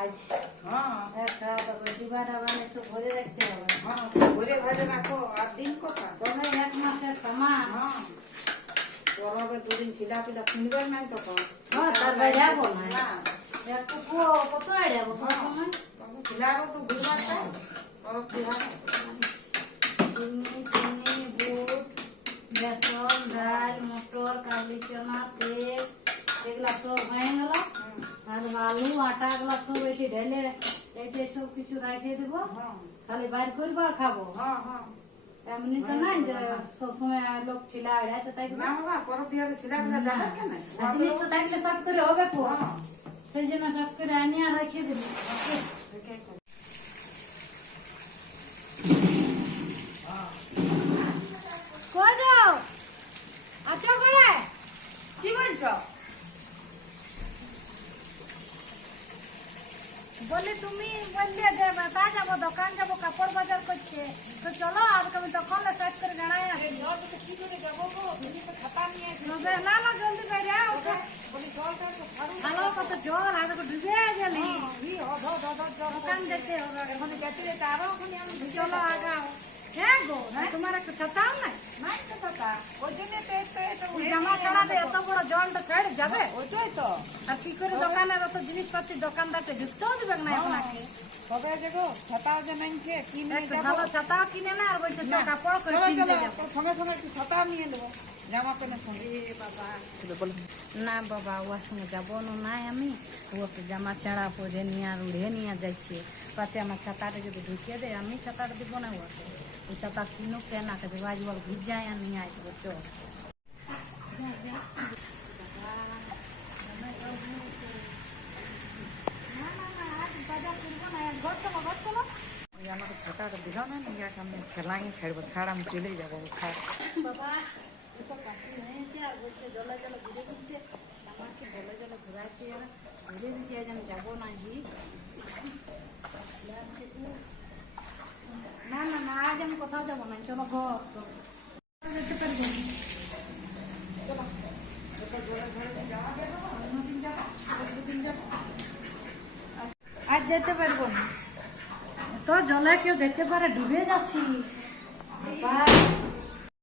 আজ। হ্যাঁ খাওয়া দাওয়া ডিবাটা মানে সব ভরে রাখতে হবে। হ্যাঁ সব ভরে ভরে রাখো আর দিন কথা তবে এক মাসের সামান। হ্যাঁ পরবে দুদিন ছিলা পিলা শুনবে নাই তখন হ্যাঁ তার বাইরে যাবো না। না একটু কত আইডিয়া যাবো সময় ছিলারও তো ঘুরবার চাই পরব তিহার চিনি চিনি বুট বেসন ডাল মটর কাবলি চনা তেল এগুলা সব হয়ে গেল। আর আলু আটা গুলা সব এটি ঢেলে এইটা সব কিছু রাখিয়ে দেবো। খালি বাইর করবো আর খাবো। হ্যাঁ হ্যাঁ এমনি তো নাই যে সবসময় লোক ছিলা আড়াই তো তাই না বাবা পরব তিহারে ছিলা পিলা যাবে কেন জিনিস তো থাকলে শর্ট করে হবে তো সেই জন্য শর্ট করে আনি আর রাখিয়ে দেবো। কই যাও আছো করে কি বলছো বলে তুমি বললে যে তা যাবো দোকান যাবো কাপড় বাজার করতে তো চলো আর আমি তখন সেট করে জানাই কি করে যাবো গো তুমি তো খাতা নিয়ে না না জলদি বেরিয়ে বলি জলটা তো ছাড়ো ভালো কত জল আর ডুবে গেলি দোকান যেতে হবে এখন গেছি রে আরো ওখানে আমি চলো আগাও। হ্যাঁ গো তোমার একটা ছাতাও নাই নাই তো কথা ওই জন্য তো এটা জামা ছাড়াতে এত বড় জলটা ছেড়ে যাবে ওইটাই তো আর কি করে দোকানের অত জিনিসপাতি দোকানদারটা ঢুকতেও দিবে না আপনাকে। কবে যাবো ছাতা যে নাইছে কিনে একটা যাবো ভালো ছাতাও কিনে না আর বলছে চল কাপড় করে চলো কিনতে চলো যাবো। সঙ্গে সঙ্গে একটু ছাতা নিয়ে নেবো জামা প্যান্টের সঙ্গে বাবা না বাবা ওর সঙ্গে যাবো না নাই আমি ও একটু জামা ছাড়া পরে নিয়ে আর উড়ে নিয়ে যাচ্ছে পাছে আমার ছাতাটা যদি ঢুকিয়ে দেয় আমি ছাতাটা দিব না ওকে ওই ছাতা কিনুক কেন না কাছে আজ বল ভিজায় আর নিয়ে আসবো তো আমাকে ছাতাটা দিল না ইয়াকে আমি খেলাই ছাড়বো ছাড় আমি চলে যাবো খাই বাবা তো পাশে হয়েছে আর বলছে জলে জলে ঘুরে ঘুরতে আমাকে জলে জলে ঘুরাইছে আর ঘুরে দিয়েছি আজ আমি যাবো না জি না না না আজ আমি কোথাও যাবো না চলো ঘর যেতে পারবো আজ যেতে পারবো না তো জলে কেউ যেতে পারে ডুবে যাচ্ছি বাবা